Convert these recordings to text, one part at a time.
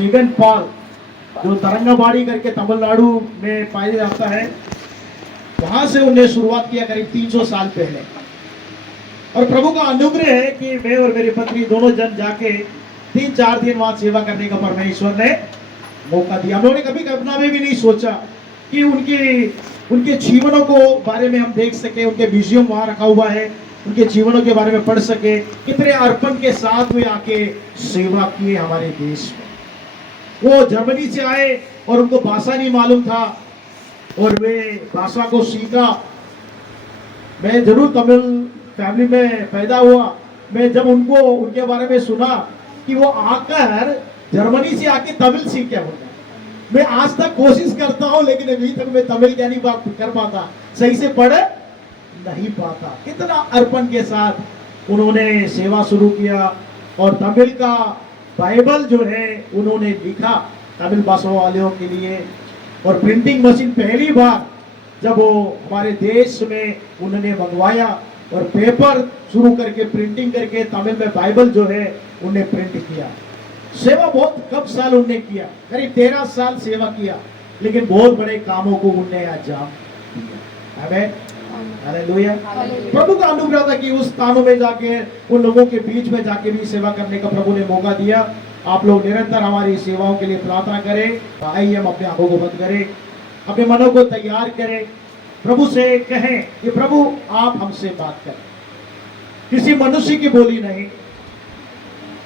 Steven Paul जो तरंगबाड़ी करके तमिलनाडु में पाया जाता है, वहां से उन्हें शुरुआत किया करीब 300 साल पहले। और प्रभु का अनुग्रह है कि मैं और मेरी पत्नी दोनों जन जाके 3-4 दिन वहां सेवा करने का परमेश्वर ने मौका दिया। हम लोगों ने कभी कल्पना में भी नहीं सोचा कि उनके जीवनों को बारे में हम देख सके, उनके म्यूजियम वहां रखा हुआ है, उनके जीवनों के बारे में पढ़ सके, कितने अर्पण के साथ वे आके सेवा किए हमारे देश में। वो जर्मनी से आए और उनको भाषा नहीं मालूम था और वे भाषा को सीखा। मैं जरूर तमिल फैमिली में पैदा हुआ, मैं जब उनके बारे में सुना कि वो आकर जर्मनी से आके तमिल सीख के होता, मैं आज तक कोशिश करता हूं लेकिन अभी तक मैं तमिल क्या नहीं बात कर पाता, सही से पढ़ नहीं पाता। कितना अर्पण के साथ उन्होंने सेवा शुरू किया और तमिल का बाइबल जो है उन्होंने लिखा तमिल भाषा वालों के लिए। और प्रिंटिंग मशीन पहली बार जब वो हमारे देश में उन्होंने मंगवाया और पेपर शुरू करके प्रिंटिंग करके तमिल में बाइबल जो है उन्हें प्रिंट किया। सेवा बहुत कम साल उन्होंने किया, करीब 13 साल सेवा किया, लेकिन बहुत बड़े कामों को उन्होंने अंजाम दिया। आमीन, हालेलुया। प्रभु का अनुग्रह था कि उस स्थानों में जाके उन लोगों के बीच में जाके भी सेवा करने का प्रभु ने मौका दिया। आप लोग निरंतर हमारी सेवाओं के लिए प्रार्थना करें। आइए हम अपने आंखों को बंद करें, अपने मनों को तैयार करें, प्रभु से कहें कि प्रभु आप हमसे बात करें। किसी मनुष्य की बोली नहीं,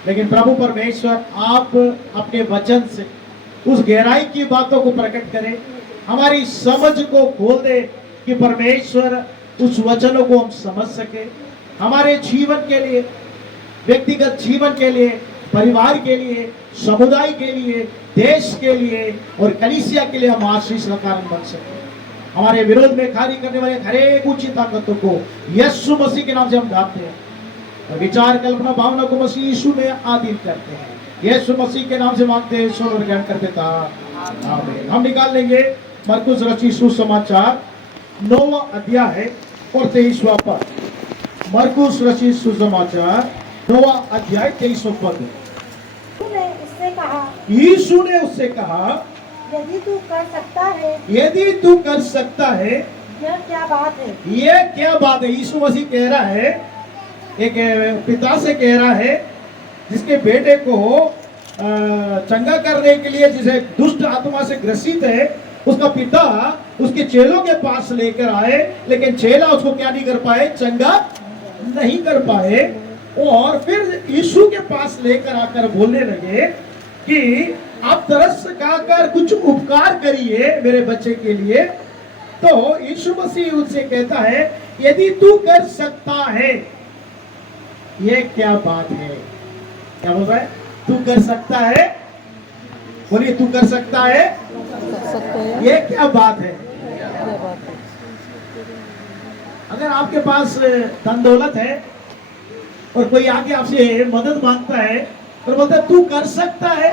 लेकिन प्रभु परमेश्वर आप अपने वचन से उस गहराई की बातों को प्रकट करें, हमारी समझ को खोल दे कि परमेश्वर उस वचनों को हम समझ सके, हमारे जीवन के लिए, व्यक्तिगत जीवन के लिए, परिवार के लिए, समुदाय के लिए, देश के लिए और कलीसिया के लिए हम आशीष का कारण बन सके। हमारे विरोध में कार्य करने वाले हर एक ऊंची ताकतों को यीशु मसीह के नाम से हम ढांपते हैं और विचार कल्पना भावना को मसीह यीशु में आधीन करते हैं। यीशु मसीह के नाम से मांगते हैं, ईश्वर और ज्ञान करते था, आमीन। हम निकाल लेंगे मरकुस रचित सुसमाचार 9वां अध्याय और 23वां पद। मरकुस रचित सुसमाचार 9वां अध्याय 23वां पद। यीशु ने उससे कहा, यदि तू कर सकता है, यदि तू कर सकता है, यह क्या बात है? ये क्या बात है? यीशु मसीह कह रहा है, एक पिता से कह रहा है जिसके बेटे को चंगा करने के लिए, जिसे दुष्ट आत्मा से ग्रसित है, उसका पिता उसके चेलों के पास लेकर आए, लेकिन चेला उसको क्या नहीं कर पाए, चंगा नहीं कर पाए। और फिर यीशु के पास लेकर आकर बोलने लगे कि आप तरस खाकर कुछ उपकार करिए मेरे बच्चे के लिए। तो यीशु मसीह उनसे कहता है, यदि तू कर सकता है। ये क्या बात है? क्या बोल रहा है? तू कर सकता है, बोलिए तू कर सकता है। ये क्या बात है? अगर आपके पास धन दौलत है और कोई आके आपसे मदद मांगता है और बोलता है तू कर सकता है,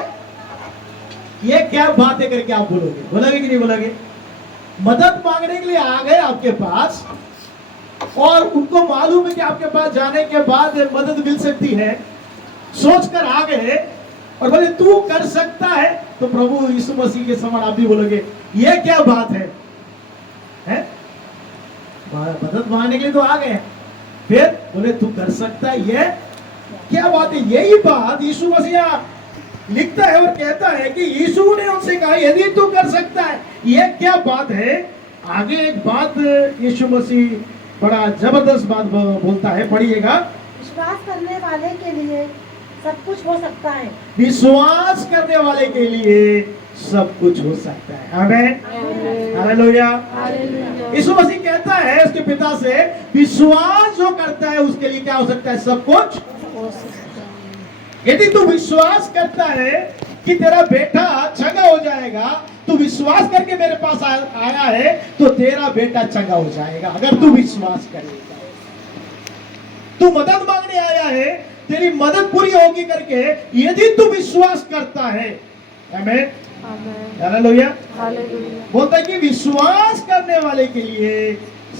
ये क्या बात है करके आप बोलोगे कि नहीं बोलोगे? मदद मांगने के लिए आ गए आपके पास और उनको मालूम है कि आपके पास जाने के बाद मदद मिल सकती है, सोचकर आ गए और बोले तू कर सकता है, तो प्रभु यीशु मसीह के समान आप भी बोलोगे ये क्या बात है? मदद मांगने के लिए तो आ गए, फिर बोले तू कर सकता है, ये क्या बात है? यही बात यीशु मसीह लिखता है और कहता है कि यीशु ने उनसे कहा यदि तू कर सकता है, ये क्या बात है? आगे एक बात यीशु मसीह बड़ा जबरदस्त बात बोलता है, पढ़िएगा। विश्वास करने वाले के लिए सब कुछ हो सकता है। विश्वास करने वाले के लिए सब कुछ हो सकता है। आमीन, हालेलुया। यीशु मसीह कहता है उसके पिता से, विश्वास जो करता है उसके लिए क्या हो सकता है? सब कुछ हो सकता है। यदि तू विश्वास करता है कि तेरा बेटा चंगा हो जाएगा, तू विश्वास करके मेरे पास आया है, तो तेरा बेटा चंगा हो जाएगा। अगर तू विश्वास करेगा, तू मदद मांगने आया है, तेरी मदद पूरी होगी करके, यदि तू विश्वास करता है। आमीन, हालेलुया। बोलता है कि विश्वास करने वाले के लिए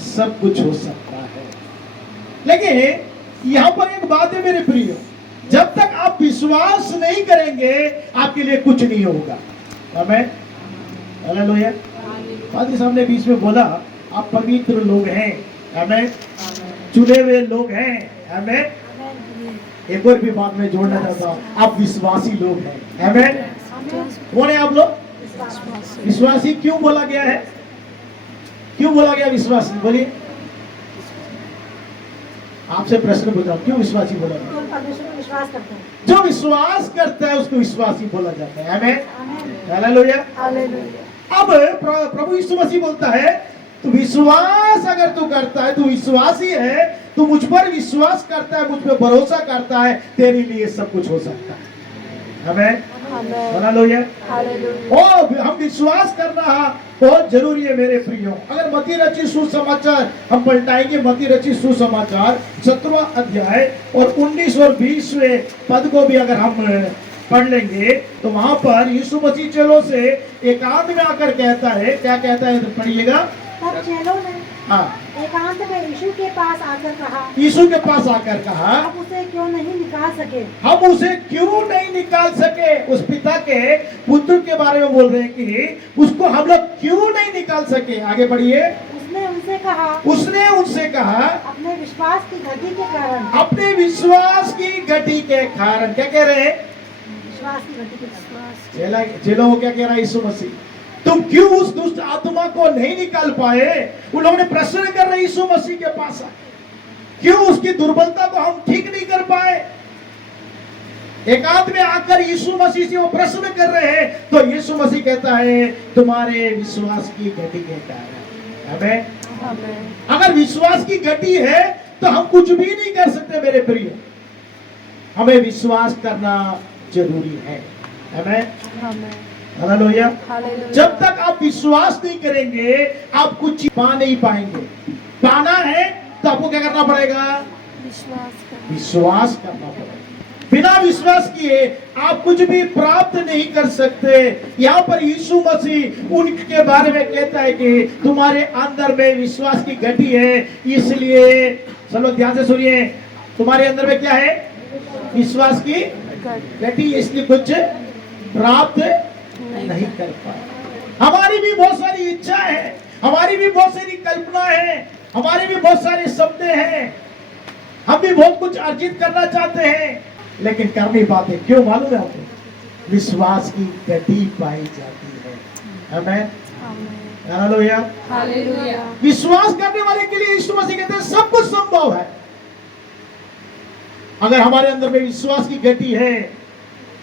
सब कुछ हो सकता है। लेकिन यहां पर एक बात है मेरे प्रियो, जब तक आप विश्वास नहीं करेंगे आपके लिए कुछ नहीं होगा। आमेन, हालेलुया। पादरी साहब ने बीच में बोला आप पवित्र लोग हैं, आमेन, चुने हुए लोग हैं, आमेन। एक और भी बात में जोड़ना चाहता हूं, आप विश्वासी लोग हैं, आमेन। कौन है आप लोग? विश्वासी। क्यों बोला गया है? क्यों बोला गया विश्वासी? बोलिए, आपसे प्रश्न पूछा, क्यों विश्वासी बोला गया? परमेश्वर पर विश्वास करते हैं। जो विश्वास करता है उसको विश्वासी बोला जाता है, आमेन, हालेलुया। हालेलुया। अब प्रभु यीशु मसीह बोलता है तू विश्वास अगर तू करता है, तू विश्वासी है, तू मुझ पर विश्वास करता है, मुझ पर भरोसा करता है, तेरे लिए सब कुछ हो सकता है, आमेन, हालेलुया। और हम विश्वास करना बहुत जरूरी है मेरे प्रियो। अगर मत्ती रचित सुसमाचार हम पलटाएंगे, मत्ती रचित सुसमाचार 17वां अध्याय और 19 और 20वें पद को भी अगर हम पढ़ लेंगे तो वहां पर यीशु मसीह चेलों से एकांत में आकर कहता है, क्या कहता है? पढ़िएगा। तब चेलों ने एकांत में यीशु के पास आकर कहा, यीशु के पास आकर कहा, आप उसे क्यों नहीं निकाल सके? हम उसे क्यों नहीं निकाल सके? उस पिता के पुत्र के बारे में बोल रहे हैं कि उसको हम लोग क्यों नहीं निकाल सके। आगे बढ़िए। उसने उनसे कहा अपने विश्वास की घटी के कारण। अपने विश्वास की घटी के कारण। क्या कह रहे हैं? विश्वास की घटी के कारण। चेलों को क्या कह रहा है यीशु मसीह? तुम क्यों उस दुष्ट आत्मा को नहीं निकाल पाए? उन लोगों ने प्रश्न कर रहे यीशु मसीह के पास आके, क्यों उसकी दुर्बलता को हम ठीक नहीं कर पाए? एकांत में आकर यीशु मसीह से वो प्रश्न कर रहे हैं, तो यीशु मसीह कहता है तुम्हारे विश्वास की घटी के कारण। आमेन। अगर विश्वास की घटी है तो हम कुछ भी नहीं कर सकते मेरे प्रिय। हमें विश्वास करना जरूरी है, आमेन, हालेलुया। जब तक आप विश्वास नहीं करेंगे आप कुछ पा नहीं पाएंगे। पाना है तो आपको क्या करना पड़ेगा? विश्वास करना पड़ेगा। बिना विश्वास किए आप कुछ भी प्राप्त नहीं कर सकते। यहाँ पर यीशु मसीह उनके बारे में कहता है कि तुम्हारे अंदर में विश्वास की घटी है, इसलिए चलो ध्यान से सुनिए, तुम्हारे अंदर में क्या है? विश्वास की घटी, इसलिए कुछ प्राप्त नहीं कर पाए। हमारी भी बहुत सारी इच्छा है, हमारी भी बहुत सारी कल्पना है, हमारे भी बहुत सारे सपने हैं, हम भी बहुत कुछ अर्जित करना चाहते हैं लेकिन कर नहीं पाते। क्यों मालूम है आपको? विश्वास की गति पाई जाती है, आमेन, हालेलुया। विश्वास करने वाले के लिए यीशु मसीह कहते हैं सब कुछ संभव है। अगर हमारे अंदर में विश्वास की गति है,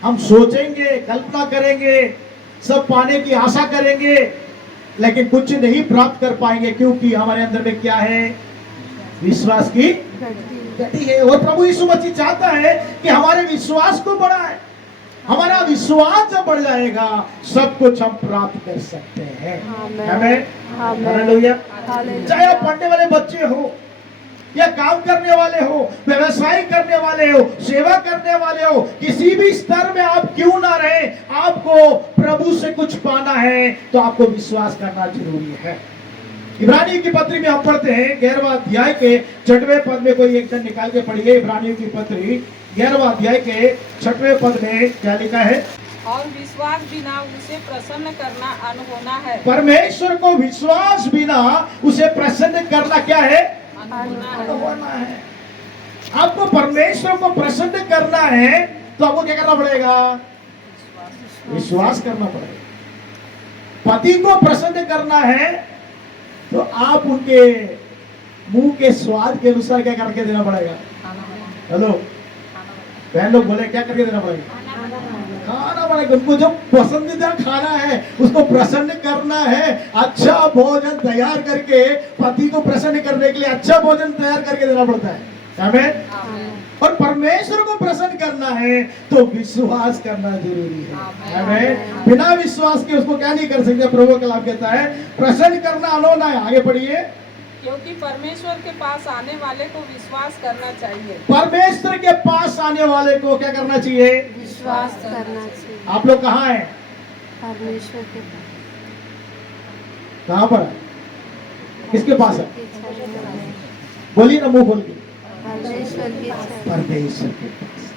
हम सोचेंगे, कल्पना करेंगे, सब पाने की आशा करेंगे लेकिन कुछ नहीं प्राप्त कर पाएंगे, क्योंकि हमारे अंदर में क्या है? विश्वास की घटी है। और प्रभु यीशु मसीह चाहता है कि हमारे विश्वास को बढ़ाए। हमारा विश्वास जब बढ़ जाएगा सब कुछ हम प्राप्त कर सकते हैं, आमेन, हालेलुया। चाहे आप पढ़ने वाले बच्चे हो या काम करने वाले हो, व्यवसाय करने वाले हो, सेवा करने वाले हो, किसी भी स्तर में आप क्यों ना रहे, आपको प्रभु से कुछ पाना है तो आपको विश्वास करना जरूरी है। इब्रानियों की पत्री में हम पढ़ते हैं 11वां अध्याय के 6वें पद में, कोई एक जन निकाल के पढ़िए। इब्रानियों की पत्री 11वां अध्याय के 6वें पद में क्या लिखा है? और विश्वास बिना उसे प्रसन्न करना अनहोना है। परमेश्वर को विश्वास बिना उसे प्रसन्न करना क्या है? अनहोना है। आपको परमेश्वर को प्रसन्न करना है तो आपको क्या करना पड़ेगा? विश्वास करना पड़ेगा। पति को प्रसन्न करना है तो आप उनके मुंह के स्वाद के अनुसार क्या करके देना पड़ेगा? हेलो बहन लोग बोले क्या करके देना पड़ेगा? खाना पड़ेगा। उनको जो पसंदीदा खाना है उसको प्रसन्न करना है, अच्छा भोजन तैयार करके पति को प्रसन्न करने के लिए अच्छा भोजन तैयार करके देना पड़ता है, आमेन। और परमेश्वर को प्रसन्न करना है तो विश्वास करना जरूरी है, आमेन। बिना विश्वास के उसको क्या नहीं कर सकते। प्रभु का लाभ कहता है प्रसन्न करना अनहोना है। आगे पढ़िए। क्योंकि परमेश्वर के पास आने वाले को विश्वास करना चाहिए। परमेश्वर के पास आने वाले को क्या करना चाहिए? विश्वास करना चाहिए। आप लोग कहाँ हैं? परमेश्वर के पास। कहाँ पर है? किसके पास है? बोलिए ना मुंह खोल के। परमेश्वर के पास। परमेश्वर के पास।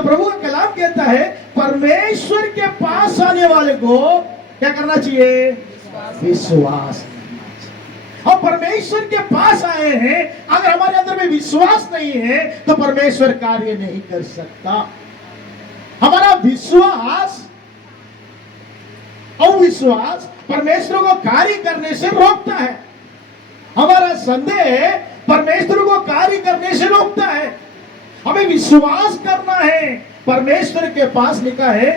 तो प्रभु का कलाम कहता है परमेश्वर के पास आने वाले को क्या करना चाहिए? विश्वास। और परमेश्वर के पास आए हैं, अगर हमारे अंदर में विश्वास नहीं है तो परमेश्वर कार्य नहीं कर सकता। हमारा विश्वास, अविश्वास परमेश्वर को कार्य करने से रोकता है। हमारा संदेह परमेश्वर को कार्य करने से रोकता है। हमें विश्वास करना है। परमेश्वर के पास लिखा है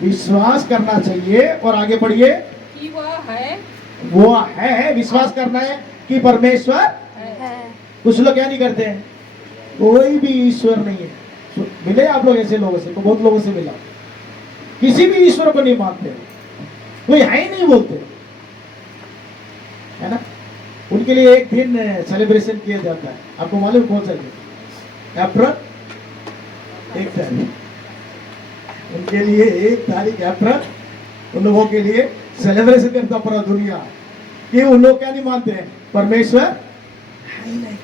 विश्वास करना चाहिए। और आगे बढ़िए, कि वो है, विश्वास करना है कि परमेश्वर है। कुछ लोग क्या नहीं करते हैं, कोई भी ईश्वर नहीं है। मिले आप लोग ऐसे लोगों से? तो बहुत लोगों से मिला, किसी भी ईश्वर को नहीं मानते, कोई है ही नहीं बोलते, है ना। उनके लिए एक दिन सेलिब्रेशन किया जाता है, आपको मालूम कौन सा दिन? अप्रैल 1 तारीख। उनके लिए 1 तारीख अप्रैल उन लोगों के लिए सेलिब्रेशन करता पूरा दुनिया। कि उन लोग क्या नहीं मानते हैं? परमेश्वर है ही नहीं।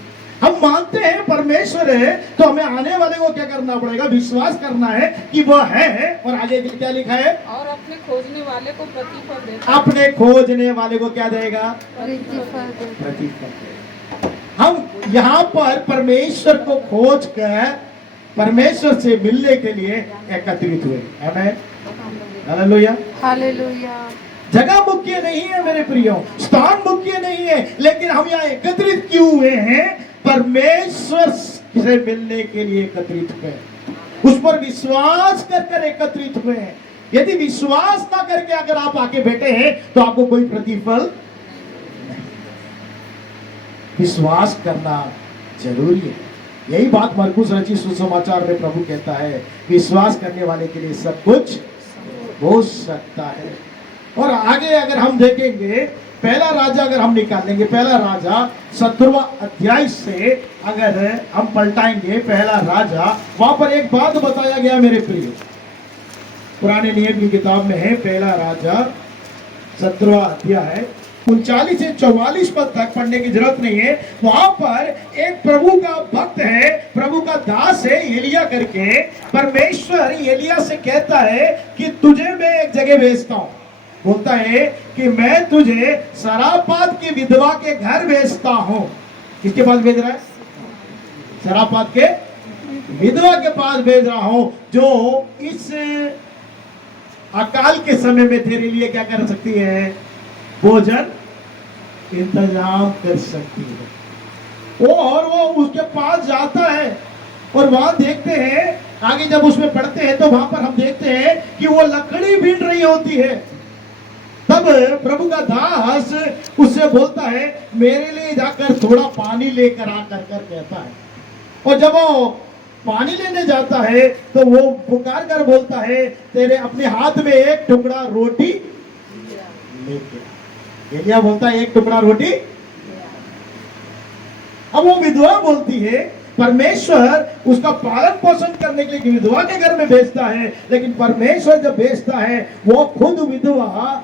हम मानते हैं परमेश्वर है, तो हमें आने वाले को क्या करना पड़ेगा? विश्वास करना है कि वह है। और आगे क्या लिखा है? और अपने खोजने वाले को प्रतिफल देगा। अपने खोजने वाले को क्या देगा? प्रतिफल देगा। हम यहाँ पर परमेश्वर को खोज कर परमेश्वर से मिलने के लिए एकत्रित हुए। आमीन, हालेलुया। हालेलुया। जगह मुख्य नहीं है मेरे प्रियो, स्थान मुख्य नहीं है, लेकिन हम यहाँ एकत्रित क्यों हुए हैं? परमेश्वर से मिलने के लिए एकत्रित हुए, उस पर विश्वास कर एकत्रित हुए हैं। यदि विश्वास ना करके अगर आप आके बैठे हैं तो आपको कोई प्रतिफल नहीं। विश्वास करना जरूरी है। यही बात मरकुस रचित सुसमाचार में प्रभु कहता है, विश्वास करने वाले के लिए सब कुछ हो सकता है। और आगे अगर हम देखेंगे, पहला राजा अगर हम निकालेंगे, पहला राजा 17वां अध्याय से अगर हम पलटाएंगे पहला राजा, वहां पर एक बात बताया गया मेरे प्रिय, पुराने नियम की किताब में है, पहला राजा 17वां अध्याय 39 से 44 पद तक पढ़ने की जरूरत नहीं है। वहां पर एक प्रभु का भक्त है, प्रभु का दास है एलिया करके। परमेश्वर एलिया से कहता है कि तुझे मैं एक जगह भेजता हूं। बोलता है कि मैं तुझे सरापात की विधवा के घर भेजता हूं। किसके पास भेज रहा है? सरापात के विधवा के पास भेज रहा हूं, जो इस अकाल के समय में तेरे लिए क्या कर सकती है? भोजन इंतजाम कर सकती है। और वो उसके पास जाता है और वहां देखते हैं, आगे जब उसमें पढ़ते हैं तो वहां पर हम देखते हैं कि वो लकड़ी बीन रही होती है। तब प्रभु का दास उससे बोलता है, मेरे लिए जाकर थोड़ा पानी लेकर आकर कर कहता है। और जब वो पानी लेने जाता है तो वो पुकार कर बोलता है, तेरे अपने हाथ में एक टुकड़ा रोटी लेके। एलिया बोलता है, एक टुकड़ा रोटी। अब वो विधवा बोलती है, परमेश्वर उसका पालन पोषण करने के लिए विधवा के घर में भेजता है, लेकिन परमेश्वर जब भेजता है वो खुद विधवा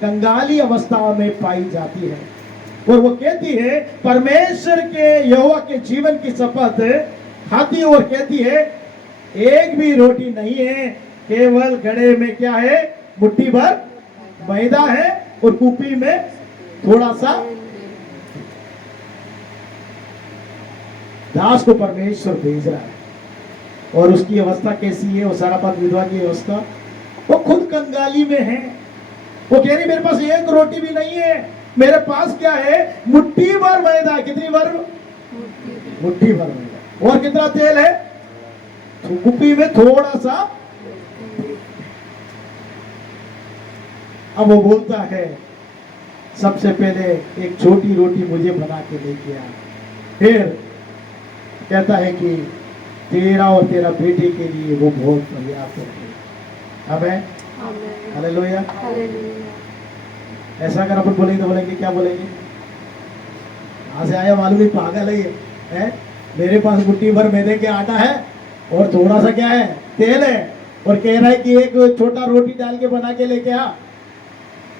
कंगाली अवस्था में पाई जाती है। और वो कहती है, परमेश्वर के यहोवा के जीवन की शपथ खाती है और कहती है, एक भी रोटी नहीं है, केवल घड़े में क्या है? मुट्ठी भर मैदा है और कुपी में थोड़ा सा। दास को परमेश्वर भेज रहा है और उसकी अवस्था कैसी है? वो सारापात विधवा की अवस्था, वो खुद कंगाली में है। वो कह रही, मेरे पास एक रोटी भी नहीं है, मेरे पास क्या है? मुट्ठी भर मैदा। कितनी भर? मुट्ठी भर मैदा। और कितना तेल है? कुपी में थोड़ा सा। अब वो बोलता है, सबसे पहले एक छोटी रोटी मुझे बना के लेके आ। फिर कहता है कि तेरा और तेरा बेटे के लिए वो बहुत पर्याप्त है। अब हालेलुया। ऐसा अगर अपन बोलेंगे तो बोलेंगे, क्या बोलेंगे? कहां से आया मालूम नहीं, पागल है ये है? मेरे पास मुट्ठी भर मैदे के आटा है और थोड़ा सा क्या है? तेल है, और कह रहा है कि एक छोटा रोटी डाल के बना के लेके आ।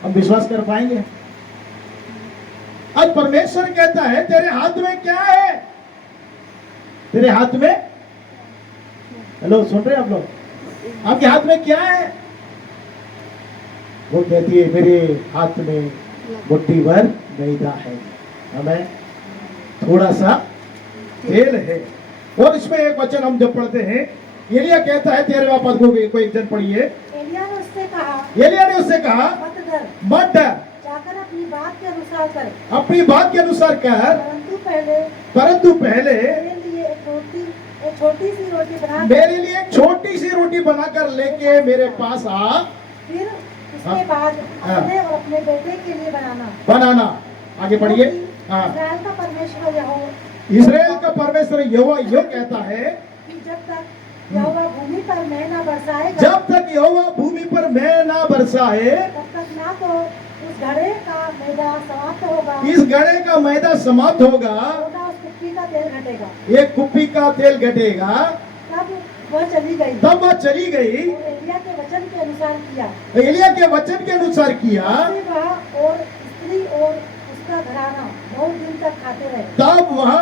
हम विश्वास कर पाएंगे? आज परमेश्वर कहता है, तेरे हाथ में क्या है? तेरे हाथ में हेलो, सुन रहे हैं आप लोग? आपके हाथ में क्या है? वो कहती है मेरे हाथ में मुट्ठी भर मैदा है, हमें थोड़ा सा तेल है। और इसमें एक वचन हम जब पढ़ते हैं, एलिया कहता है 13वां पद को कोई एक जन पढ़िए। एलिया ने उससे कहा, एलिया ने उससे कहा मत डर, मत डर, जाकर अपनी बात के अनुसार कर, अपनी बात के अनुसार कर, परंतु पहले मेरे मेरे लिए एक छोटी सी रोटी बना, मेरे लिए एक छोटी सी रोटी बनाकर लेके मेरे पास आ, फिर उसके बाद अपने और अपने बेटे के लिए बनाना। आगे पढ़िए। हाँ, इस्राएल का परमेश्वर यहोवा, इस्राएल का परमेश्वर यहोवा यो कहता है कि जब तक यहोवा भूमि पर मैं न बरसाएगा, जब तक यहोवा भूमि पर मैं ना बरसाए, तब तक ना तो उस घड़े का मैदा समाप्त होगा, इस घड़े का मैदा समाप्त होगा, और ना उस कुप्पी का तेल घटेगा। एक कुप्पी का तेल घटेगा। तब वह चली गई, तब वह चली गई, और एलिया के वचन के अनुसार किया। एलिया के वचन के अनुसार किया। उससे वह और स्त्री और उसका घराना बहुत दिन तक खाते रहे। तब वह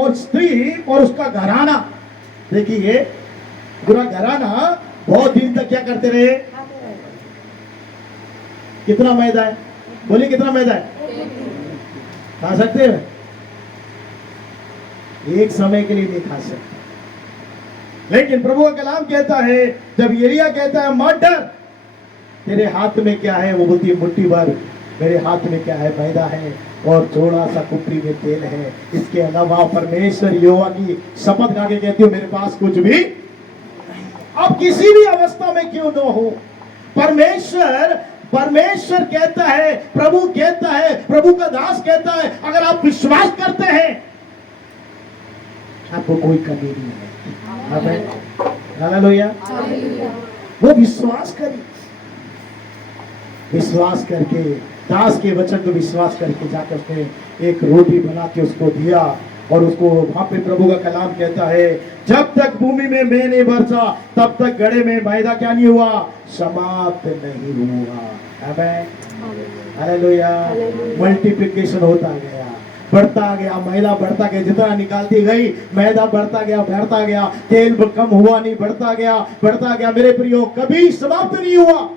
और स्त्री और उसका घराना, देखिए पूरा घराना बहुत दिन तक क्या करते रहे? खाते रहे। कितना मैदा है? बोलिए कितना मैदा है? खा सकते हैं? एक समय के लिए नहीं खा सकते। लेकिन प्रभु का कलाम कहता है, जब एलिया कहता है मत डर, तेरे हाथ में क्या है? वो बोलती है मुट्ठी भर, मेरे हाथ में क्या है? मैदा है और थोड़ा सा कुप्पी में तेल है। इसके अलावा परमेश्वर यहोवा की शपथ खा के कहती हूँ, मेरे पास कुछ भी नहीं। अब किसी भी अवस्था में क्यों न हो, परमेश्वर कहता है, प्रभु कहता है, प्रभु का दास कहता है, अगर आप विश्वास करते हैं आपको कोई कमी नहीं है। हालेलुया। वो विश्वास करिए, विश्वास करके, दास के वचन को विश्वास करके जाकर उसने एक रोटी बना के उसको दिया, और उसको वहां पे प्रभु का कलाम कहता है, जब तक भूमि में मैं नहीं बरसा तब तक घड़े में मैदा क्या नहीं हुआ? समाप्त नहीं हुआ। आमेन, हालेलुया। मल्टीप्लिकेशन होता गया, बढ़ता गया, मैदा बढ़ता गया, जितना निकालती गई मैदा बढ़ता गया, तेल कम हुआ नहीं, बढ़ता गया। मेरे प्रियो, कभी समाप्त नहीं हुआ।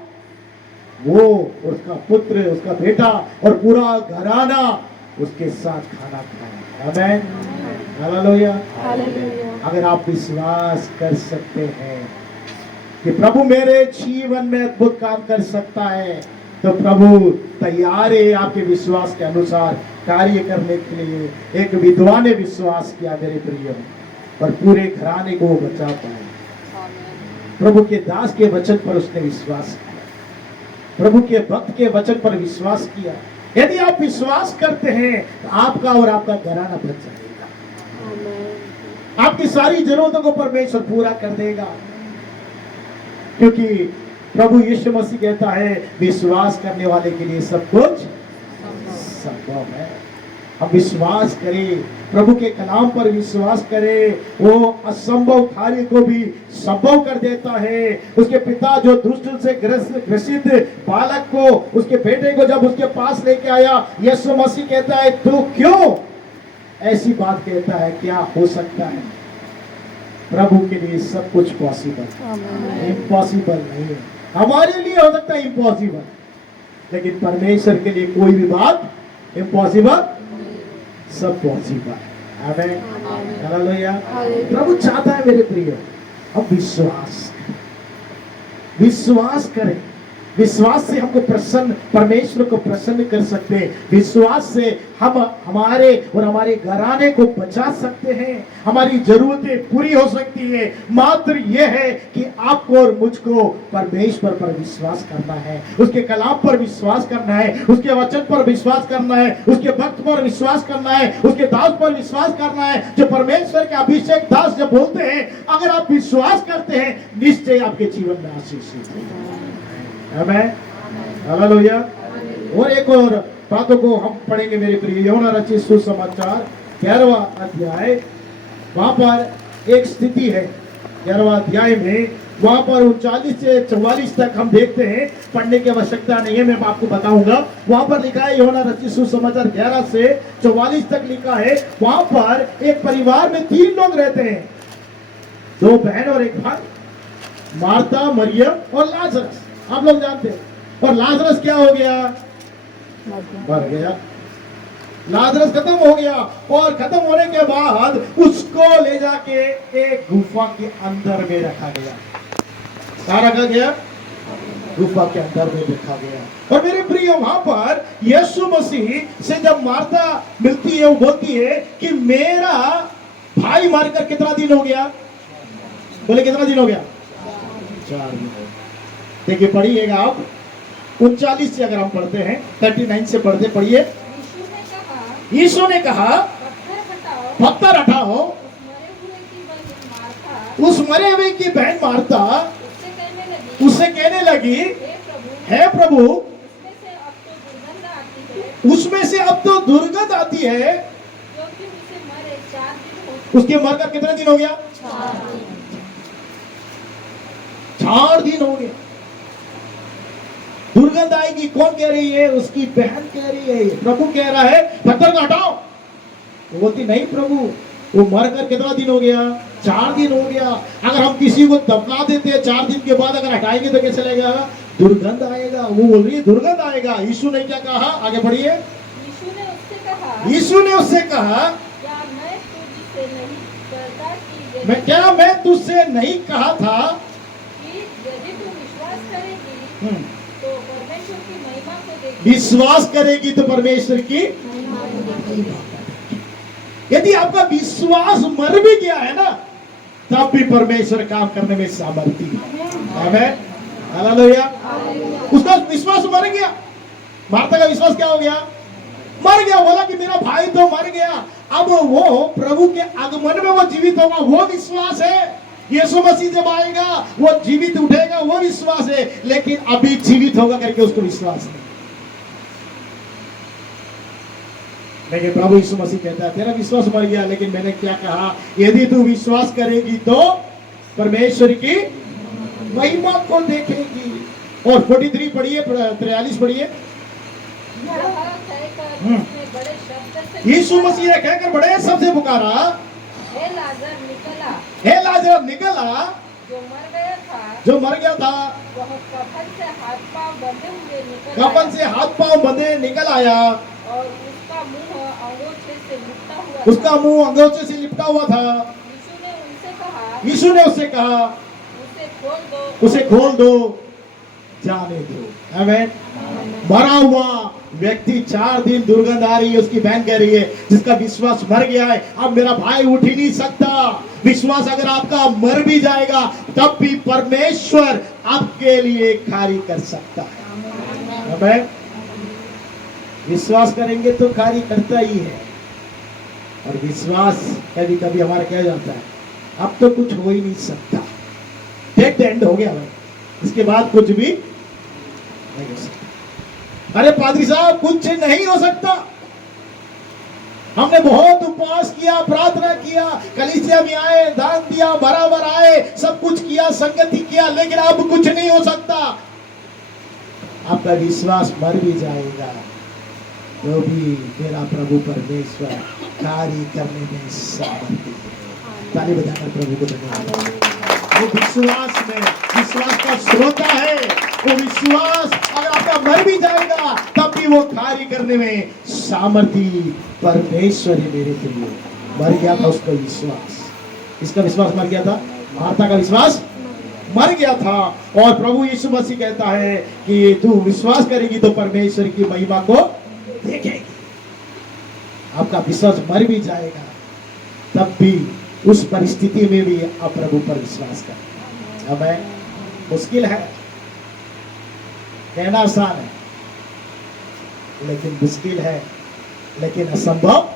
वो, उसका पुत्र, उसका बेटा और पूरा घराना उसके साथ खाना खाया। आमेन, हालेलुया। अगर आप विश्वास कर सकते हैं कि प्रभु मेरे जीवन में अद्भुत काम कर सकता है, तो प्रभु तैयार है आपके विश्वास के अनुसार कार्य करने के लिए। एक विधवा ने विश्वास किया मेरे प्रिय, और पूरे घराने को वो बचा पाया। प्रभु के दास के वचन पर उसने विश्वास किया, प्रभु के भक्त के वचन पर विश्वास किया। यदि आप विश्वास करते हैं तो आपका और आपका घराना बच जाएगा। आपकी सारी जरूरतों को परमेश्वर पूरा कर देगा, क्योंकि प्रभु यीशु मसीह कहता है, विश्वास करने वाले के लिए सब कुछ संभव है। हम विश्वास करें, प्रभु के कलाम पर विश्वास करें, वो असंभव कार्य को भी संभव कर देता है। उसके पिता जो दुष्ट से ग्रसित बालक को, उसके बेटे को जब उसके पास लेके आया, यीशु मसीह कहता है, तू क्यों ऐसी बात कहता है? क्या हो सकता है? प्रभु के लिए सब कुछ पॉसिबल, इम्पॉसिबल नहीं है। हमारे लिए हो सकता है इम्पॉसिबल, लेकिन परमेश्वर के लिए कोई भी बात इम्पॉसिबल, सब पॉसिबल है। आमेन, हालेलुया। प्रभु चाहता है मेरे प्रिय, अब विश्वास करें। विश्वास से हमको प्रसन्न, परमेश्वर को प्रसन्न कर सकते हैं। विश्वास से हम हमारे और हमारे घराने को बचा सकते हैं, हमारी जरूरतें पूरी हो सकती है। मात्र यह है कि आपको और मुझको परमेश्वर पर विश्वास करना है, उसके कलाम पर विश्वास करना है, उसके वचन पर विश्वास करना है, उसके भक्त पर विश्वास करना है, उसके दास पर विश्वास करना है। जो परमेश्वर के अभिषेक दास जब बोलते हैं, अगर आप विश्वास करते हैं, निश्चय आपके जीवन में आशीष है। आमेन, हालेलुया। और एक और बातों को हम पढ़ेंगे मेरे प्रिय। यूहन्ना रचित सुसमाचार 11वां अध्याय, वहां पर एक स्थिति है 11वां अध्याय में, वहां पर 39 से 44 तक हम देखते हैं। पढ़ने की आवश्यकता नहीं है, मैं आपको बताऊंगा। वहां पर लिखा है, यूहन्ना रचित सुसमाचार 11 से 44 तक लिखा है, वहां पर एक परिवार में 3 लोग रहते हैं। दो बहन और एक भाई, मार्था, मरियम और लाजरस। आप लोग जानते हैं। और लाजरस क्या हो गया? मर गया। लाजरस खत्म हो गया और खत्म होने के बाद उसको ले जाके एक गुफा के अंदर में रखा गया। कहाँ रखा गया? गुफा के अंदर में रखा गया। और मेरे प्रिय, वहां पर यीशु मसीह से जब मार्था मिलती है, वो बोलती है कि मेरा भाई मरकर कितना दिन हो गया? बोले कितना दिन हो गया? 4 दिन। देखिए पढ़िएगा आप 39 से, अगर हम पढ़ते हैं 39 से पढ़ते, पढ़िए। यीशु ने कहा पत्थर हटाओ। उस मरे हुए की बहन मार्था उससे कहने लगी, हे प्रभु, उसमें से अब तो दुर्गंध आती है। उसके मरकर कितने दिन हो गया? 4 दिन हो गए। दुर्गंध आएगी। कौन कह रही है? उसकी बहन कह रही है। प्रभु कह रहा है पत्थर को हटाओ। वो बोलती नहीं प्रभु, वो मरकर कितना दिन हो गया? 4 दिन हो गया। अगर हम किसी को दफना देते हैं 4 दिन के बाद अगर हटाएंगे तो कैसे लगेगा? दुर्गंध आएगा। वो बोल रही है दुर्गंध आएगा। यीशु ने क्या कहा? आगे बढ़िए। यीशु ने उससे कहा, मैं तुझसे नहीं कहा था यदि तू विश्वास करेगी तो परमेश्वर की महिमा को देखेगी। विश्वास करेगी तो परमेश्वर की। यदि आपका विश्वास मर भी गया है ना, तब भी परमेश्वर काम करने में सामर्थ्य है। आमीन, हालेलुया। उसका विश्वास मर गया। मार्था का विश्वास क्या हो गया? मर गया। बोला कि मेरा भाई तो मर गया। अब वो प्रभु के आगमन में वो जीवित होगा, वो विश्वास है। यीशु मसीह जब आएगा वो जीवित उठेगा, वो विश्वास है। लेकिन अभी जीवित होगा करके उसको विश्वास नहीं। लेकिन प्रभु यीशु मसीह कहता है तेरा विश्वास मर गया, लेकिन मैंने क्या कहा? यदि तू विश्वास करेगी तो परमेश्वर की महिमा को देखेगी। और 43 पढ़िए, 43 पढ़िए। यीशु मसीह ने कहकर बड़े शब्द से पुकारा, हे लाजर निकला। हे लाजर निकला। जो मर गया था वह कफन से हाथ पांव बंधे हुए निकल आया। कफन से हाथ पांव बंधे निकल आया। और उसका मुंह अंगोछे से लिपटा हुआ था। उसका मुंह अंगोछे से लिपटा हुआ था। यीशु ने उससे कहा उसे खोल दो, जाने दो। आमीन। मरा हुआ व्यक्ति 4 दिन दुर्गंध आ रही है। उसकी बहन कह रही है जिसका विश्वास मर गया है, अब मेरा भाई उठ ही नहीं सकता। विश्वास अगर आपका मर भी जाएगा तब भी परमेश्वर आपके लिए कार्य कर सकता है। आमीन। विश्वास करेंगे तो कार्य करता ही है। और विश्वास कभी कभी हमारा क्या जाता है, अब तो कुछ हो ही नहीं सकता, डेड एंड हो गया भाई, इसके बाद कुछ भी नहीं हो सकता। अरे पादरी साहब कुछ नहीं हो सकता। हमने बहुत उपवास किया, प्रार्थना किया, कलीसिया में आए, दान दिया, बराबर आए, सब कुछ किया, संगति किया, लेकिन अब कुछ नहीं हो सकता। आपका विश्वास मर भी जाएगा तो भी मेरा प्रभु परमेश्वर कार्य करने में सामर्थ्य है। ताली बजाकर प्रभु को धन्यवाद। वो विश्वास में, विश्वास का श्रोता है। वो विश्वास अगर आपका मर भी जाएगा तब भी वो कार्य करने में सामर्थ्य परमेश्वर है। मेरे के लिए मर गया था उसका विश्वास। इसका विश्वास मर गया था, मार्था का विश्वास मर गया था। और प्रभु यीशु मसीह कहता है कि तू विश्वास करेगी तो परमेश्वर की महिमा को देखेगी। आपका विश्वास मर भी जाएगा तब भी उस परिस्थिति में भी आप प्रभु पर विश्वास करें। हमें मुश्किल है, कहना आसान है लेकिन मुश्किल है, लेकिन असंभव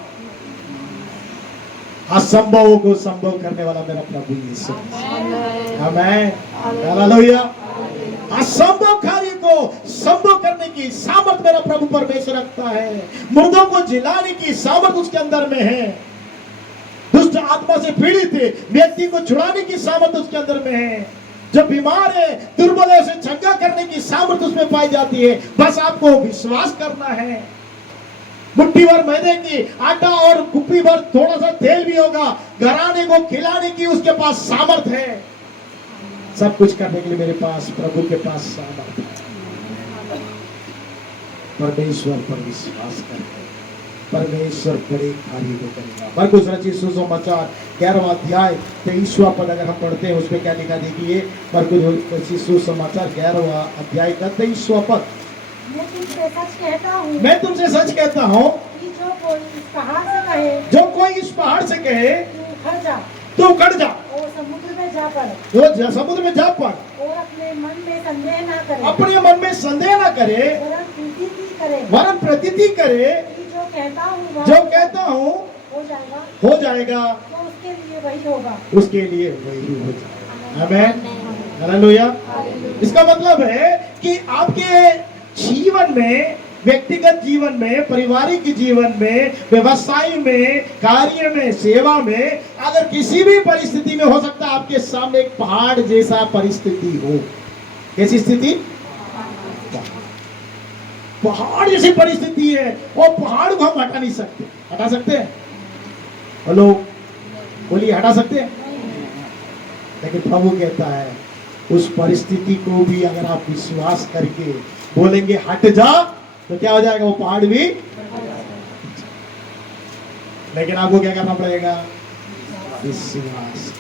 असंभव को संभव करने वाला मेरा प्रभु यीशु। आमीन, हालेलुया। असंभव कार्य को संभव करने की सामर्थ मेरा प्रभु परमेश्वर रखता है। मुर्दों को जिलाने की सामर्थ उसके अंदर में है। दुष्ट आत्मा से पीड़ित व्यक्ति को छुड़ाने की सामर्थ उसके अंदर में है। जो बीमार है, दुर्बल है, उसे चंगा करने की सामर्थ उसमें पाई जाती है। बस आपको विश्वास करना है। मुट्ठी भर मैदे की आटा और कुप्पी भर थोड़ा सा तेल भी होगा, घराने को खिलाने की उसके पास सामर्थ है। सब कुछ करने के लिए मेरे पास, प्रभु के पास सामर्थ है। परमेश्वर पर विश्वास करके परमेश्वर बड़े कार्य को करेगा। मरकुस रचित सुसमाचार 11वां अध्याय 23वां पद अगर हम पढ़ते हैं उसमें क्या लिखा, देखिए मरकुस रचित सुसमाचार 11वां अध्याय का 23वां पद। मैं तुमसे सच कहता हूँ, मैं तुमसे सच कहता हूँ कि जो कोई इस पहाड़ से कहे, जो कोई इस पहाड़ से कहे तू उखड़ जा तो उखड़ जा, और समुद्र में जा पड़, तो समुद्र में जा पड़, और अपने मन में संदेह ना करे, अपने मन में संदेह न करे, वरन प्रीति करे, वरन प्रतीति करे कि जो कहता हूँ वह जो कहता हूँ हो जाएगा, हो जाएगा, तो उसके लिए वही होगा। उसके लिए वही हो जाएगा। आमीन, हालेलुया। इसका मतलब है कि आपके जीवन में, व्यक्तिगत जीवन में, पारिवारिक जीवन में, व्यवसाय में, कार्य में, सेवा में, अगर किसी भी परिस्थिति में हो सकता है आपके सामने एक पहाड़ जैसा परिस्थिति हो। कैसी स्थिति? पहाड़ जैसी परिस्थिति है, वो पहाड़ को हम हटा नहीं सकते। हटा सकते हैं? हेलो, बोलिए, हटा सकते हैं? लेकिन प्रभु कहता है उस परिस्थिति को भी अगर आप विश्वास करके बोलेंगे हट जा, तो क्या हो जाएगा? वो पहाड़ भी। लेकिन आपको क्या करना पड़ेगा? विश्वास।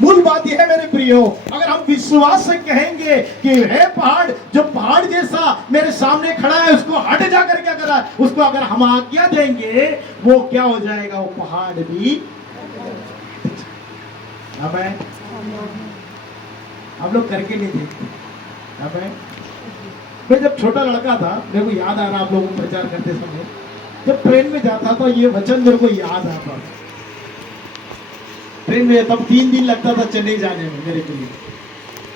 मूल बात यह है मेरे प्रियो, अगर हम विश्वास से कहेंगे कि है पहाड़, जो पहाड़ जैसा मेरे सामने खड़ा है उसको हट जाकर क्या करा, उसको अगर हम आज्ञा देंगे वो क्या हो जाएगा? वो पहाड़ भी। हमें हम लोग करके नहीं देखते। हमें, मैं जब छोटा लड़का था, मेरे को याद आ रहा, आप लोगों को प्रचार करते समय जब ट्रेन में जाता था ये वचन मेरे को याद आता। ट्रेन में तब 3 दिन लगता था चेन्नई जाने में मेरे के लिए।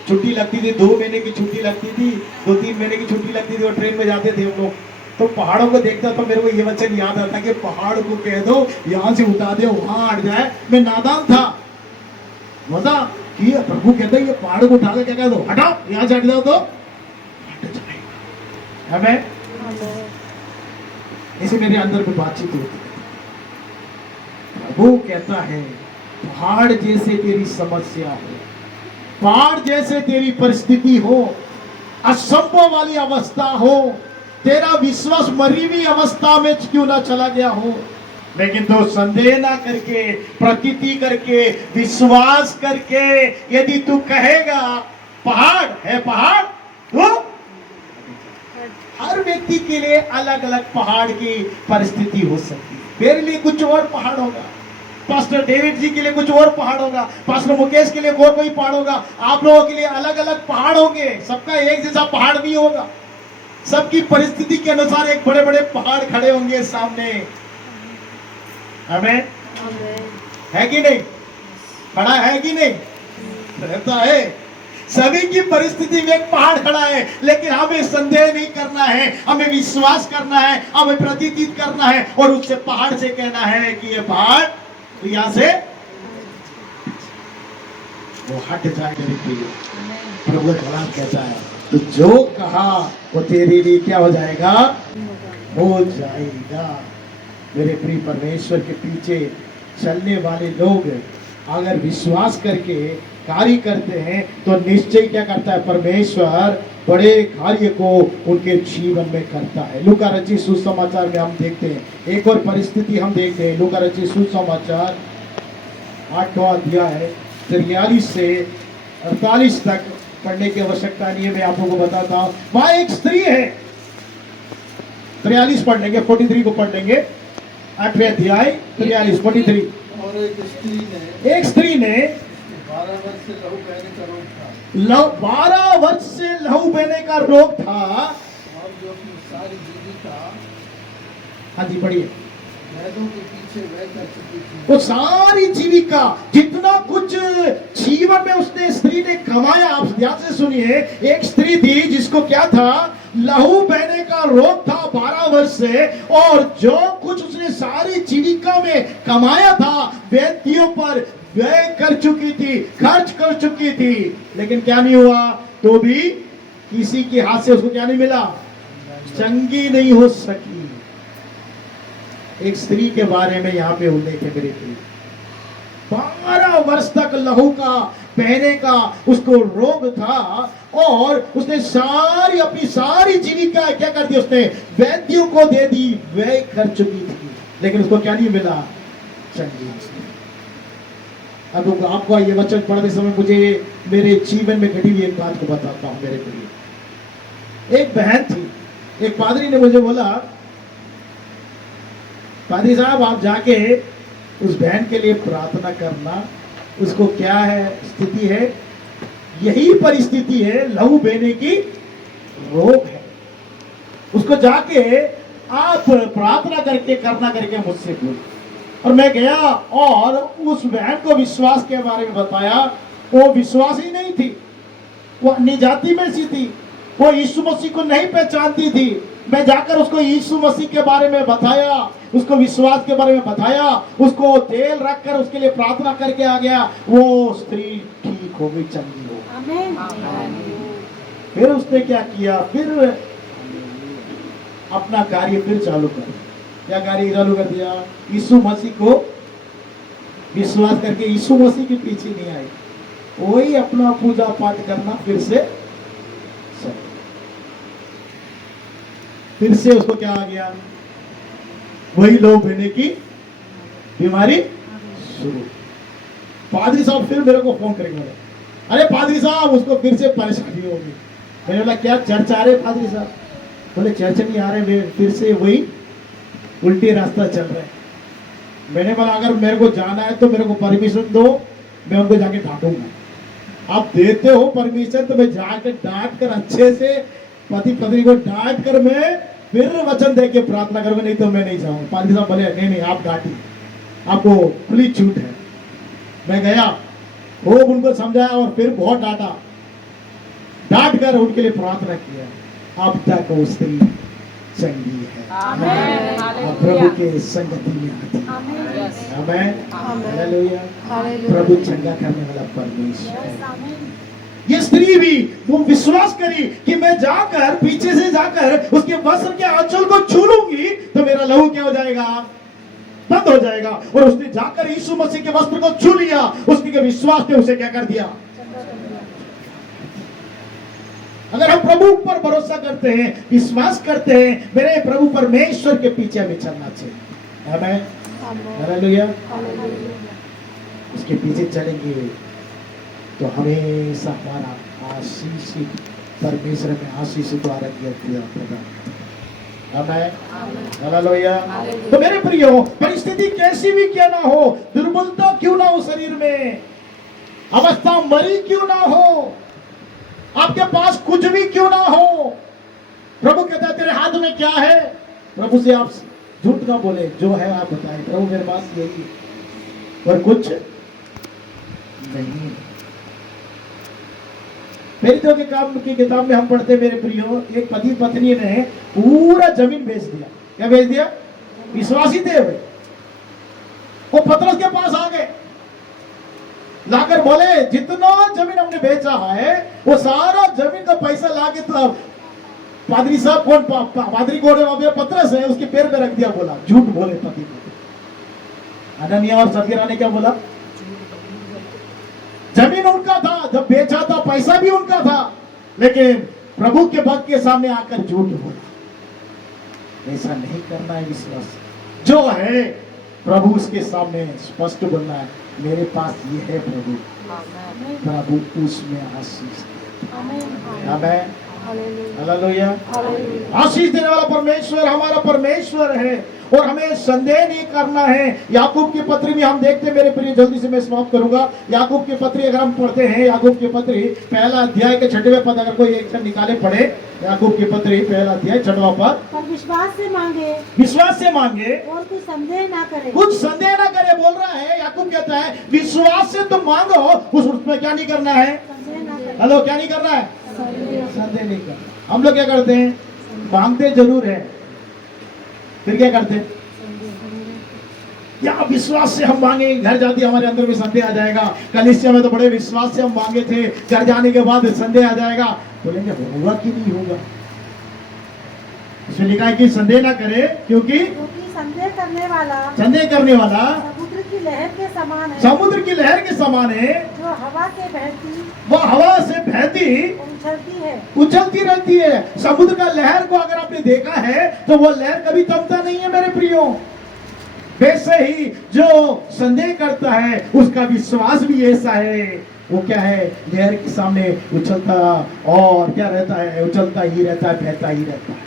छुट्टी लगती थी, 2 महीने की छुट्टी लगती थी, 2-3 महीने की छुट्टी लगती थी और ट्रेन में जाते थे हम लोग। तो पहाड़ों को देखता था, मेरे को ये वचन याद आता कि पहाड़ को कह दो यहाँ से उठा दे, वहां हट जाए। मैं नादान था, मजा कि प्रभु कहते ये पहाड़ को उठा के क्या कह दो, हटाओ, यहाँ से हट जाओ तो हट जाएगा। हमें इसे मेरे अंदर में बातचीत होती है। प्रभु कहता है पहाड़ जैसे तेरी समस्या हो, पहाड़ जैसे तेरी परिस्थिति हो, असंभव वाली अवस्था हो, तेरा विश्वास मरी हुई अवस्था में क्यों ना चला गया हो, लेकिन तो संदेह ना करके, प्रतीति करके, विश्वास करके यदि तू कहेगा पहाड़ है, पहाड़, तो हर व्यक्ति के लिए अलग अलग पहाड़ की परिस्थिति हो सकती है। मेरे लिए कुछ और पहाड़ होगा, पास्टर डेविड जी के लिए कुछ और पहाड़ होगा, पास्टर मुकेश के लिए और कोई पहाड़ होगा, आप लोगों के लिए अलग अलग पहाड़ होंगे। सबका एक जैसा पहाड़ भी होगा, सबकी परिस्थिति के अनुसार एक बड़े बड़े पहाड़ खड़े होंगे सामने। हमें है कि नहीं? खड़ा है कि नहीं? रहता है। सभी की परिस्थिति में एक पहाड़ खड़ा है, लेकिन हमें संदेह नहीं करना है, हमें विश्वास करना है, हमें प्रतिदिन करना है और उससे पहाड़ से कहना है कि ये पहाड़ तो यहां से वो हट जाएगा। प्रभु कलाम कहता है तो जो कहा वो तेरे लिए क्या हो जाएगा? हो जाएगा। मेरे प्रिय परमेश्वर के पीछे चलने वाले लोग अगर विश्वास करके कार्य करते हैं तो निश्चय क्या करता है? परमेश्वर बड़े कार्य को उनके जीवन में करता है। लूका रचित सुसमाचार में हम देखते हैं एक और परिस्थिति हम देखते हैं। लूका रचित सुसमाचार 8वां अध्याय 43 से 48 तक पढ़ने की आवश्यकता नहीं है, मैं आप लोगों को बताता हूँ। वहां एक स्त्री है, 43 पढ़ लेंगे, 43 को पढ़ लेंगे। 8वें अध्याय 43 43। और एक स्त्री ने 12 वर्ष से लहू बहने का रोग था, 12 वर्ष से लहू बहने का रोग था, और जो अपनी सारी जीविका हाँ जी पढ़िए। वैदों के पीछे वह कर चुकी थी। वो सारी जीविका, जितना कुछ जीवन में उसने स्त्री ने कमाया, आप ध्यान से सुनिए। एक स्त्री थी जिसको क्या था? लहू बहने का रोग था 12 वर्ष से, और जो कुछ उसने सारी जीविका में कमाया था व्यक्तियों पर व्यय कर चुकी थी, खर्च कर चुकी थी, लेकिन क्या नहीं हुआ? तो भी किसी के हाथ से उसको क्या नहीं मिला? चंगी नहीं हो सकी। एक स्त्री के बारे में यहाँ पे उल्लेख है मेरे प्रिय। 12 वर्ष तक लहू का बहने का उसको रोग था और उसने अपनी सारी जीविका क्या कर दी, उसने वैद्यों को दे दी, व्यय कर चुकी थी, लेकिन उसको क्या नहीं मिला, चंगी। अब आपको ये वचन पढ़ते समय मुझे मेरे जीवन में घटी हुई एक बात को बताता हूं मेरे प्रिय। एक बहन थी, एक पादरी ने मुझे बोला, पादरी साहब आप जाके उस बहन के लिए प्रार्थना करना, उसको क्या है स्थिति है, यही परिस्थिति है, लहू बहने की रोग है, उसको जाके आप प्रार्थना करके मुझसे बोल। और मैं गया और उस बहन को विश्वास के बारे में बताया। वो विश्वास ही नहीं थी, वो अन्य जाति में सी थी, वो यीशु मसीह को नहीं पहचानती थी। मैं जाकर उसको यीशु मसीह के बारे में बताया, उसको विश्वास के बारे में बताया, उसको तेल रखकर उसके लिए प्रार्थना करके आ गया। वो स्त्री ठीक हो गई, चंगी हो गई। आमीन। फिर उसने क्या किया, फिर अपना कार्य फिर चालू कर दिया। क्या कार्य चालू कर दिया, यीशु मसीह को विश्वास करके यीशु मसीह के पीछे नहीं आई, वही अपना पूजा पाठ करना फिर से उसको क्या आ गया, वही लहू बहने की बीमारी शुरू। पादरी साहब फिर मेरे को फोन करेंगे, अरे पादरी साहब उसको फिर से परेशानी होगी। मैंने बोला क्या चर्च आ रहे पादरी साहब? बोले चर्च नहीं आ रहे, फिर से वही उल्टी रास्ता चल रहा है। मैंने बोला अगर मेरे को जाना है तो मेरे को परमिशन दो, मैं उनको जाके डांटूंगा। आप देते हो परमिशन तो मैं जाकर डांट कर अच्छे से पति पत्नी को डांट कर मैं फिर वचन दे के प्रार्थना करूंगा, नहीं तो मैं नहीं जाऊंगा। पादरी साहब बोले नहीं आप डांटी, आपको खुली छूट है। मैं गया, खूब उनको समझाया और फिर बहुत डांट कर उनके लिए प्रार्थना किया। अब तक वो स्त्री चंगी है, अब प्रभु के संगति में आती है। आमीन, हालेलुया। प्रभु चंगा करने वाला परमेश्वर है। ये स्त्री भी वो विश्वास करी कि मैं जाकर पीछे से जाकर उसके वस्त्र के आंचल को छू लूंगी तो मेरा लहू क्या हो जाएगा, बंद हो जाएगा। और उसने जाकर यीशु मसीह के वस्त्र को छू लिया, उसके विश्वास ने उसे क्या कर दिया। अगर हम प्रभु पर भरोसा करते हैं, विश्वास करते हैं, मेरे प्रभु परमेश्वर के पीछे हमें चलना चाहिए। आमीन, हालेलुया। उसके पीछे चलेंगे तो हमेशा हमारा आशीषित परमेश्वर में आशीषित द्वारा प्रदान। आमीन, हालेलुया। तो मेरे प्रियो, परिस्थिति कैसी भी क्यों ना हो, दुर्बलता क्यों ना हो शरीर में, अवस्था मरी क्यों ना हो, आपके पास कुछ भी क्यों ना हो, प्रभु कहता है तेरे हाथ में क्या है। प्रभु से आप झूठ ना बोले, जो है आप बताएं, प्रभु मेरे पास यही है और कुछ नहीं। मेरी तो काम की किताब में हम पढ़ते मेरे प्रियो, एक पति पत्नी ने पूरा जमीन बेच दिया। क्या बेच दिया? विश्वासी थे वे। वो पतरस के पास आ गए, लाकर बोले जितना जमीन हमने बेचा है वो सारा जमीन का पैसा लाके तो पादरी साहब कौन पादरी कौन है, पतरस है, उसके पैर पे रख दिया। बोला झूठ बोले पति को। अननिया और सफीरा ने क्या बोला, जमीन उनका था, जब बेचा था पैसा भी उनका था, लेकिन प्रभु के भक्त के सामने आकर झूठ बोला। ऐसा नहीं करना है। विश्वास जो है प्रभु उसके सामने स्पष्ट बोलना है, मेरे पास ये है प्रभु, प्रभु उसमें आशीष दे। आमीन, हालेलुया। आशीष देने वाला परमेश्वर हमारा परमेश्वर है और हमें संदेह नहीं करना है। याकूब की पत्री में हम देखते हैं मेरे प्रिय, जल्दी से मैं समाप्त करूंगा। याकूब की पत्री अगर हम पढ़ते हैं, याकूब की पत्री पहला अध्याय के 6वें पद, अगर कोई एक निकाले पढ़े, याकूब की पत्री पहला अध्याय 6वां पद। पर विश्वास से मांगे, विश्वास से मांगे और कुछ संदेह ना करे, कुछ संदेह ना करे। बोल रहा है याकूब कहता है विश्वास से तुम मांगो, उसमें क्या नहीं करना है, संदेह ना करे। हेलो, क्या नहीं करना है, संदेह नहीं करना। हम लोग क्या करते हैं, मांगते जरूर है, फिर क्या करते हैं, या विश्वास से हम मांगे, घर जाते हमारे अंदर भी संदेह आ जाएगा। कलीसिया में तो बड़े विश्वास से हम मांगे थे, घर जाने के बाद संदेह आ जाएगा, बोलेंगे होगा कि नहीं होगा। इसमें लिखा है कि संदेह ना करे, क्योंकि संदेह करने करने वाला समुद्र की लहर के समान है, समुद्र की लहर के समान है, जो हवा से बहती वो हवा से बहती उछलती है। उछलती रहती है। समुद्र का लहर को अगर आपने देखा है तो वो लहर कभी थमता नहीं है मेरे प्रियो। वैसे ही जो संदेह करता है उसका विश्वास भी ऐसा है, वो क्या है, लहर के सामने उछलता और क्या रहता है, उछलता ही रहता है, बहता ही रहता है।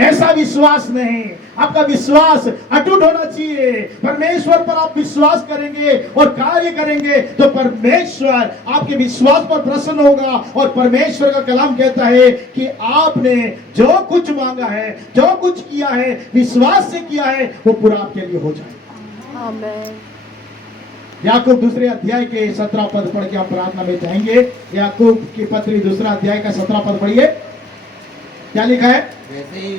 ऐसा विश्वास नहीं, आपका विश्वास अटूट होना चाहिए। परमेश्वर पर आप विश्वास करेंगे और कार्य करेंगे तो परमेश्वर आपके विश्वास पर प्रसन्न होगा। और परमेश्वर का कलाम कहता है कि आपने जो कुछ मांगा है, जो कुछ किया है, विश्वास से किया है, वो पूरा आपके लिए हो जाएगा। आमीन। याकूब दूसरे अध्याय के 17 पद पढ़ के आप प्रार्थना में जाएंगे। याकूब की पत्री दूसरा अध्याय का 17 पद पढ़िए। क्या लिखा है? वैसे ही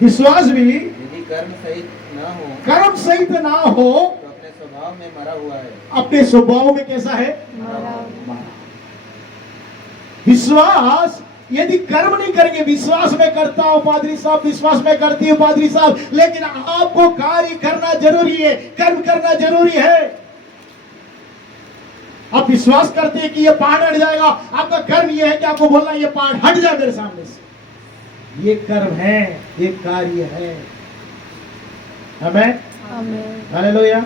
विश्वास भी यदि कर्म सहित न हो कर्म सहित ना हो तो अपने स्वभाव में मरा हुआ है। अपने स्वभाव में कैसा है? मरा। विश्वास यदि कर्म नहीं करेंगे, विश्वास में करता हूं पादरी साहब, विश्वास में करती हूं पादरी साहब, लेकिन आपको कार्य करना जरूरी है, कर्म करना जरूरी है। आप विश्वास करते हैं कि ये पहाड़ हट जाएगा, आपका कर्म ये है कि आपको बोलना ये पहाड़ हट जाए मेरे सामने से। ये कर्म है, ये कार्य है। आमीन, हालेलुया।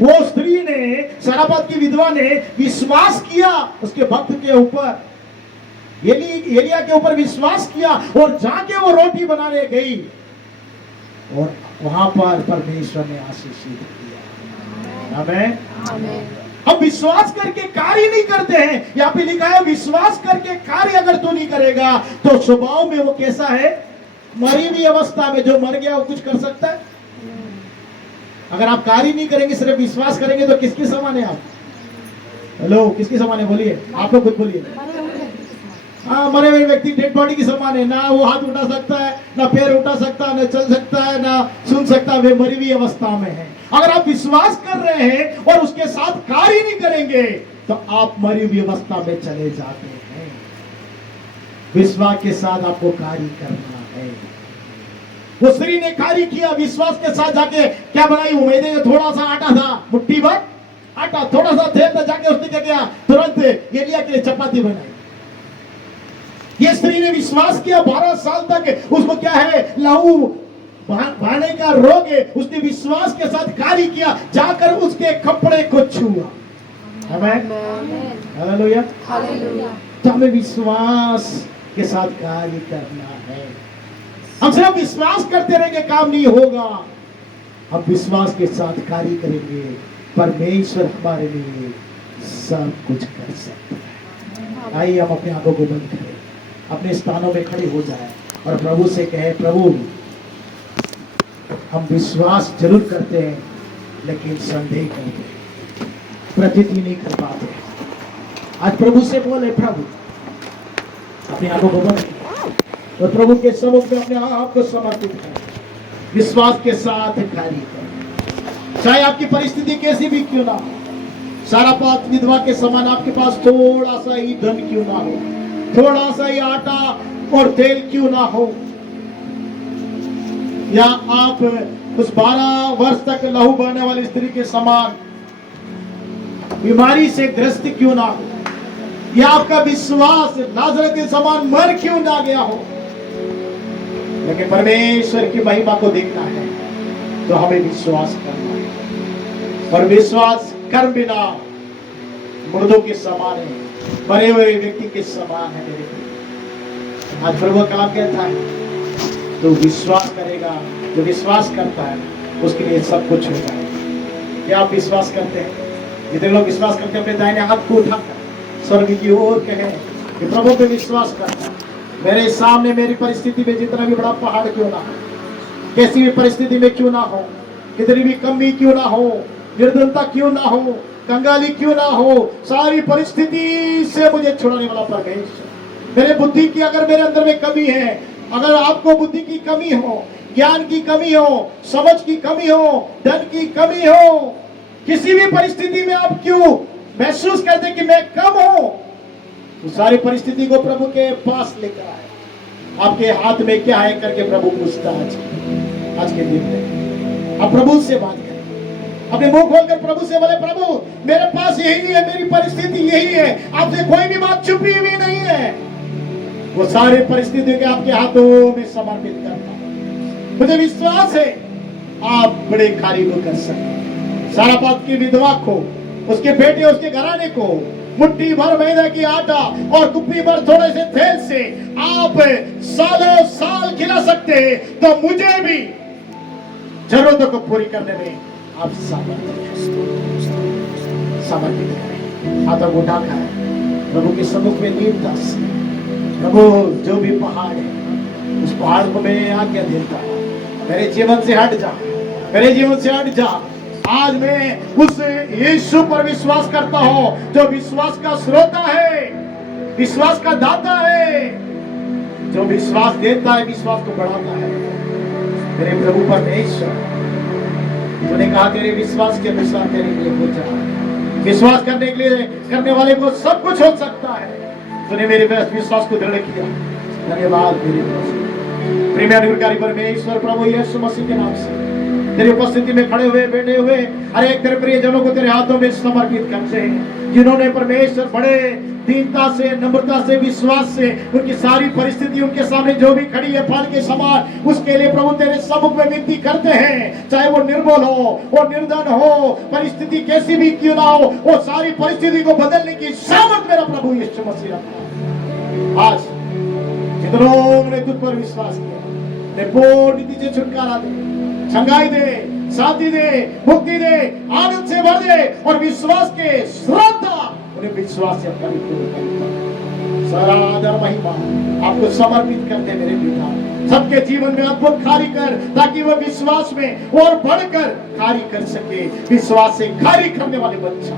वो स्त्री ने, सारापात की विधवा ने विश्वास किया उसके भक्त के ऊपर, एलिया के ऊपर विश्वास किया और जाके वो रोटी बनाने गई और वहां पर परमेश्वर ने आशीषित किया। आमीन। अब विश्वास करके कार्य नहीं करते हैं, यहाँ पे लिखा है विश्वास करके कार्य अगर तू नहीं करेगा तो स्वभाव में वो कैसा है? मरी हुई अवस्था में। जो मर गया वो कुछ कर सकता है? अगर आप कार्य नहीं करेंगे, सिर्फ विश्वास करेंगे तो किसके समान है आप? हेलो, किसके समान है? बोलिए, आप लोग खुद बोलिए। हाँ, मरे हुए व्यक्ति डेड बॉडी की समान है। ना वो हाथ उठा सकता है, ना पैर उठा सकता है, ना चल सकता है, ना सुन सकता है, वे मरी हुई अवस्था में है। अगर आप विश्वास कर रहे हैं और उसके साथ कार्य नहीं करेंगे तो आप मरी हुई अवस्था में चले जाते हैं। विश्वास के साथ आपको कार्य करना है। वो स्त्री ने कार्य किया, विश्वास के साथ जाके क्या बनाई? मैदे का थोड़ा सा आटा था, मुट्ठी भर आटा, थोड़ा सा तेल था, जाके उसने क्या किया? तुरंत एलिया के लिए चपाती बनाई। ये स्त्री ने विश्वास किया, 12 साल तक उसको क्या है, लहू बहाने का रोग है। उसने विश्वास के साथ कार्य किया, जाकर उसके कपड़े को छुआ। आमीन, हालेलुया। तो हमें विश्वास के साथ कार्य करना है। हम सिर्फ विश्वास करते रहेंगे, काम नहीं होगा। हम विश्वास के साथ कार्य करेंगे, परमेश्वर हमारे लिए सब कुछ कर सकता है। आइए हम अपने आंखों को बंद करें, अपने स्थानों में खड़े हो जाए और प्रभु से कहे, प्रभु हम विश्वास जरूर करते हैं लेकिन संदेह करते हैं, प्रतीति नहीं कर पाते। आज प्रभु से बोले, प्रभु अपने आंखों को बंद और प्रभु के सम्मुख में अपने आप को समर्पित करें, विश्वास के साथ कार्य करें। चाहे आपकी परिस्थिति कैसी भी क्यों ना हो, सारापात विधवा के समान आपके पास थोड़ा सा ही धन क्यों ना हो, थोड़ा सा ही आटा और तेल क्यों ना हो, या आप उस 12 वर्ष तक लहू बहने वाली स्त्री के समान बीमारी से ग्रस्त क्यों ना हो, या आपका विश्वास लाजर के समान मर क्यों ना गया हो, लेकिन परमेश्वर की महिमा को देखना है तो हमें विश्वास करना है। और विश्वास कर बिना मुर्दों के समान है, मरे हुए व्यक्ति के समान है। मेरे आज प्रभु का कलाम कहता है, तो विश्वास करेगा, जो विश्वास करता है उसके लिए सब कुछ होगा। क्या आप विश्वास करते हैं? जितने लोग विश्वास करते हैं अपने दाहिने हाथ को उठाकर स्वर्ग की ओर कहें कि प्रभु पे विश्वास करता है। मेरे सामने मेरी परिस्थिति में जितना भी बड़ा पहाड़ क्यों ना हो, कैसी भी परिस्थिति में क्यों ना हो, कितनी भी कमी क्यों ना हो, निर्धनता क्यों ना हो, कंगाली क्यों ना हो, सारी परिस्थिति से मुझे छुड़ाने वाला परमेश्वर। मेरे बुद्धि की अगर मेरे अंदर में कमी है, अगर आपको बुद्धि की कमी हो, ज्ञान की कमी हो, समझ की कमी हो, धन की कमी हो, किसी भी परिस्थिति में आप क्यों महसूस करते कि मैं कम हूं, तो सारी परिस्थिति को प्रभु के पास लेकर आए। आपके हाथ में क्या है करके प्रभु पूछता है। आज के दिन में अब प्रभु से बात करें, अपने मुंह खोलकर प्रभु से बोले, प्रभु मेरे पास यही है, मेरी परिस्थिति यही है, आपसे कोई भी बात छुपी हुई नहीं है। वो सारे परिस्थिति के आपके हाथों में समर्पित करता हूं। मुझे विश्वास है आप बड़े कार्य को कर सकते। सारापात की विधवा को, उसके बेटे, उसके घराने को मुट्ठी भर मैदा की आटा और कुप्पी भर थोड़े से तेल से आप सालों साल खिला सकते हैं, तो मुझे भी जरूरतों को पूरी करने में आप समर्पित करें। हाथों को उठाकर प्रभु के सम्मुख में दीनता से, प्रभु जो भी पहाड़ है उस पहाड़ को मैं आज्ञा देता हूं, मेरे जीवन से हट जा, मेरे जीवन से हट जा। आज मैं उस यीशु पर विश्वास करता हूं जो विश्वास का स्रोता है, विश्वास का दाता है, जो विश्वास देता है, विश्वास को बढ़ाता है। मेरे प्रभु परमेश्वर, तूने कहा तेरे विश्वास के अनुसार तेरे लिए हो जाए। विश्वास करने के लिए करने वाले को सब कुछ हो सकता है। तूने मेरे विश्वास को दृढ़ किया, धन्यवाद मेरे प्रेमी अनुग्रहकारी परमेश्वर प्रभु यीशु मसीह के नाम से तेरी उपस्थिति में खड़े हुए, बैठे हुए हर एक तेरे प्रिय जनों को तेरे हाथों में समर्पित करते हैं, जिन्होंने परमेश्वर बड़े दीनता से, नम्रता से, विश्वास से उनकी सारी परिस्थिति उनके सामने जो भी खड़ी है फल के समान, उसके लिए प्रभु तेरे सम्मुख में विनती करते हैं। चाहे वो निर्बल हो, वो निर्धन हो, परिस्थिति कैसी भी क्यों ना हो, वो सारी परिस्थिति को बदलने की सामर्थ मेरा प्रभु यीशु मसीह रखता है। आज जितनों ने तुझ पर विश्वास किया, पूर्ण नीति से छुटकारा दे, चंगाई दे, शांति दे, मुक्ति दे, आनंद से भर दे और विश्वास के श्रद्धा उन्हें विश्वास से सारा आदर महिमा आपको समर्पित करते मेरे पिता। सबके जीवन में अद्भुत कार्य कर, ताकि वह विश्वास में और बढ़कर कार्य कर सके। विश्वास से कार्य करने वाले बच्चा,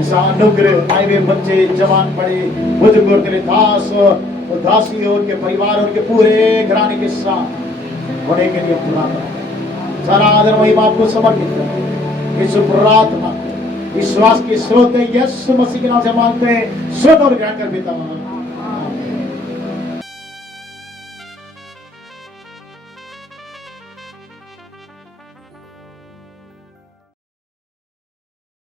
ऐसा अनुग्रह आए हुए बच्चे, जवान बड़े बुजुर्ग और तेरे दास और दासी और उनके परिवार, उनके पूरे घराने के साथ होने के लिए प्रार्थना, सारा आदर महिमा आपको समर्पित करते। इस प्रार्थना विश्वास के स्रोत यीशु मसीह के नाम से मांगते हैं, सुन और ग्रहण कर पिता।